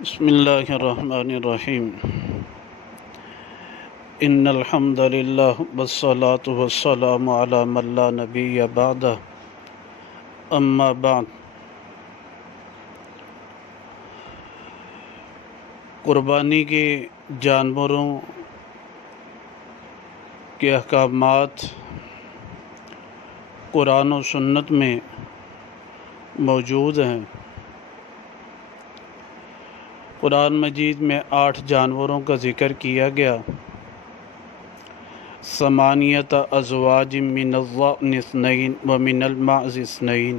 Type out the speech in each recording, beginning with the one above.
بسم اللہ الرحمن الرحیم ان الحمد للہ والصلاة والسلام علی من لا نبی بعدہ اما بعد۔ قربانی کے جانوروں کے احکامات قرآن و سنت میں موجود ہیں۔ قرآن مجید میں 8 جانوروں کا ذکر کیا گیا۔ ثمانیۃ ازواج من الضأن اثنین ومن المعز اثنین۔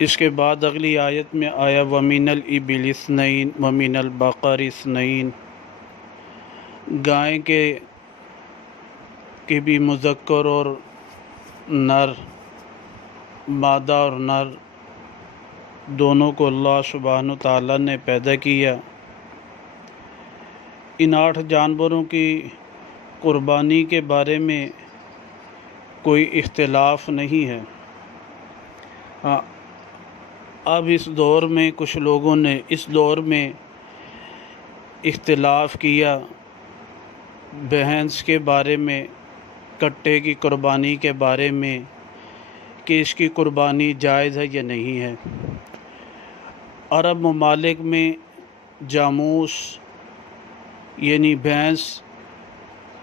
اس کے بعد اگلی آیت میں آیا ومن الابل اثنین ومن البقر اثنین۔ گائے کے بھی مذکر اور نر، مادہ اور نر دونوں کو اللہ سبحانہ تعالیٰ نے پیدا کیا۔ ان 8 جانوروں کی قربانی کے بارے میں کوئی اختلاف نہیں ہے۔ اب اس دور میں کچھ لوگوں نے اس دور میں اختلاف کیا بھینس کے بارے میں، کٹے کی قربانی کے بارے میں کہ اس کی قربانی جائز ہے یا نہیں ہے۔ عرب ممالک میں جاموس یعنی بھینس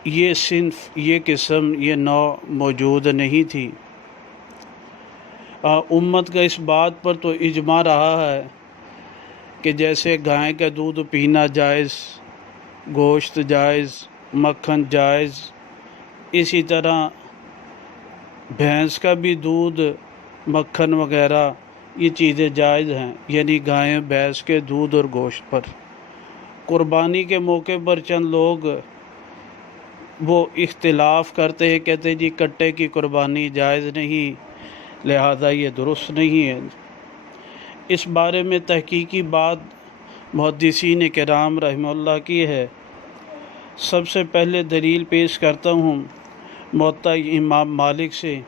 یہ صنف، یہ قسم، یہ نوع موجود نہیں تھی۔ امت کا اس بات پر تو اجماع رہا ہے کہ جیسے گائے کا دودھ پینا جائز، گوشت جائز، مکھن جائز، اسی طرح بھینس کا بھی دودھ، مکھن وغیرہ یہ چیزیں جائز ہیں، یعنی گائے بھینس کے دودھ اور گوشت پر۔ قربانی کے موقع پر چند لوگ وہ اختلاف کرتے ہیں، کہتے ہیں جی کٹے کی قربانی جائز نہیں، لہذا یہ درست نہیں ہے۔ اس بارے میں تحقیقی بات محدثین کرام رحمہ اللہ کی ہے۔ سب سے پہلے دلیل پیش کرتا ہوں موطا امام مالک سے۔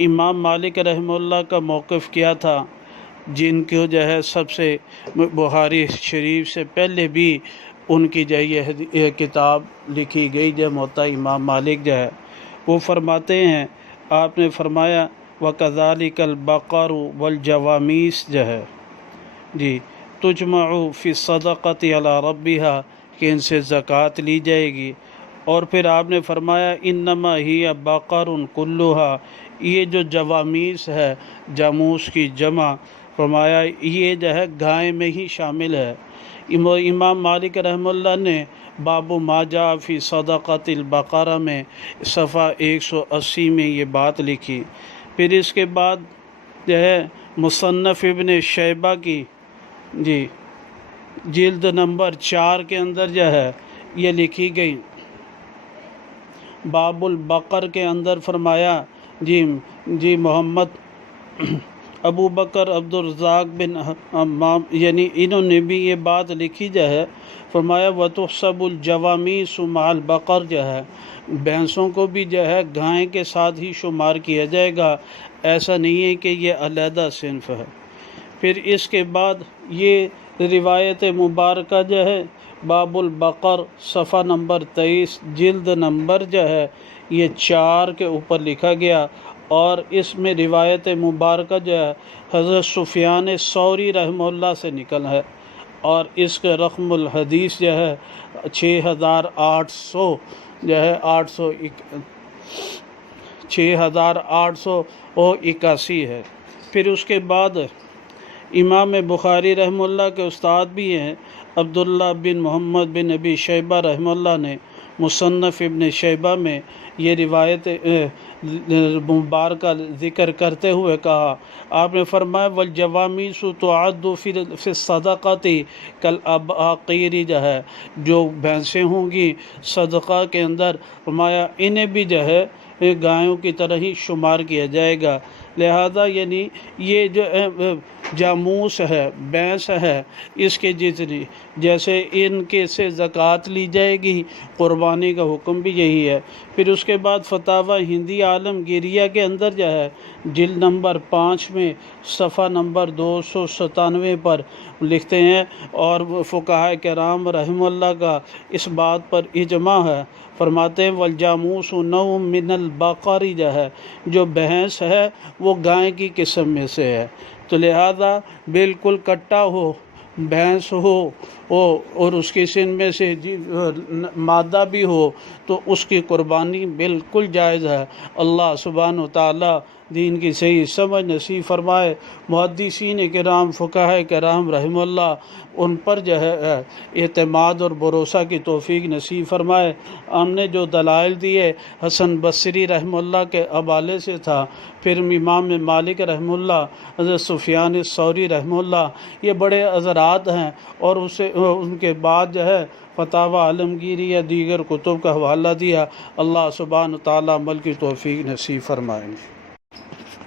امام مالک رحمہ اللہ کا موقف کیا تھا، جن کو جو ہے سب سے بخاری شریف سے پہلے بھی ان کی جو ہے یہ کتاب لکھی گئی جو موطا امام مالک جو ہے وہ فرماتے ہیں، آپ نے فرمایا وَكَذَلِكَ الْبَقَرُ وَالْجَوَامِيسُ جو ہے جی تُجْمَعُ فِي الصَّدَقَةِ عَلَى رَبِّهَا کہ ان سے زکوٰۃ لی جائے گی۔ اور پھر آپ نے فرمایا انما ہی بقر کلھا، یہ جو جوامیس ہے، جاموس کی جمع، فرمایا یہ جو ہے گائے میں ہی شامل ہے۔ امام مالک رحمہ اللہ نے باب ما جاء فی صدقۃ البقرہ میں صفحہ 180 میں یہ بات لکھی۔ پھر اس کے بعد جو ہے مصنف ابن شیبہ کی جی جلد نمبر 4 کے اندر جو ہے یہ لکھی گئی۔ باب البقر کے اندر فرمایا جی محمد ابو بکر عبد الرزاق بن حمام یعنی انہوں نے بھی یہ بات لکھی جو ہے، فرمایا وَتُحْسَبُ الْجَوَامِيسُ مَعَ الْبَقَرِ جو ہے بھینسوں کو بھی جو ہے گائے کے ساتھ ہی شمار کیا جائے گا، ایسا نہیں ہے کہ یہ علیحدہ صنف ہے۔ پھر اس کے بعد یہ روایت مبارکہ جو ہے باب البقر صفحہ نمبر 23 جلد نمبر جو ہے یہ 4 کے اوپر لکھا گیا، اور اس میں روایت مبارکہ جو ہے حضرت سفیان ثوری رحمہ اللہ سے نکل ہے، اور اس کا رقم الحدیث جو ہے 6800 جو ہے 6881 ہے۔ پھر اس کے بعد امام بخاری رحمہ اللہ کے استاد بھی ہیں عبداللہ بن محمد بن ابی شیبہ رحمہ اللہ نے مصنف ابن شیبہ میں یہ روایت مبارکہ ذکر کرتے ہوئے کہا، آپ نے فرمایا والجواميس تعد فی الصدقۃ کالاباقیر جو ہے جو بھینسیں ہوں گی صدقہ کے اندر، فرمایا انہیں بھی جو ہے گایوں کی طرح ہی شمار کیا جائے گا، لہذا یعنی یہ جو جاموس ہے، بھینس ہے، اس کے جتنی جیسے ان کے سے زکوٰۃ لی جائے گی، قربانی کا حکم بھی یہی ہے۔ پھر اس کے بعد فتاوی ہندی عالمگیریہ کے اندر جو ہے جلد نمبر 5 میں صفحہ نمبر 297 پر لکھتے ہیں، اور فقہاء کرام رحمہ اللہ کا اس بات پر اجماع ہے، فرماتے ہیں والجاموس نوع من البقر جو ہے، جو بھینس ہے وہ گائے کی قسم میں سے ہے، تو لہذا بالکل کٹا ہو، بھینس ہو اور اس کی سن میں سے مادہ بھی ہو تو اس کی قربانی بالکل جائز ہے۔ اللہ سبحانہ وتعالی دین کی صحیح سمجھ نصیب فرمائے۔ محدثین کرام، فقہاء کرام رحمہ اللہ ان پر جو ہے اعتماد اور بھروسہ کی توفیق نصیب فرمائے۔ ہم نے جو دلائل دیے حسن بصری رحمہ اللہ کے حوالے سے تھا، پھر امام مالک رحمہ اللہ، حضرت سفیان الثوری رحمہ اللہ، یہ بڑے حضرات ہیں، اور ان کے بعد جو ہے فتاوی عالمگیری یا دیگر کتب کا حوالہ دیا۔ اللہ سبحانہ تعالیٰ عمل کی توفیق نصیب فرمائے۔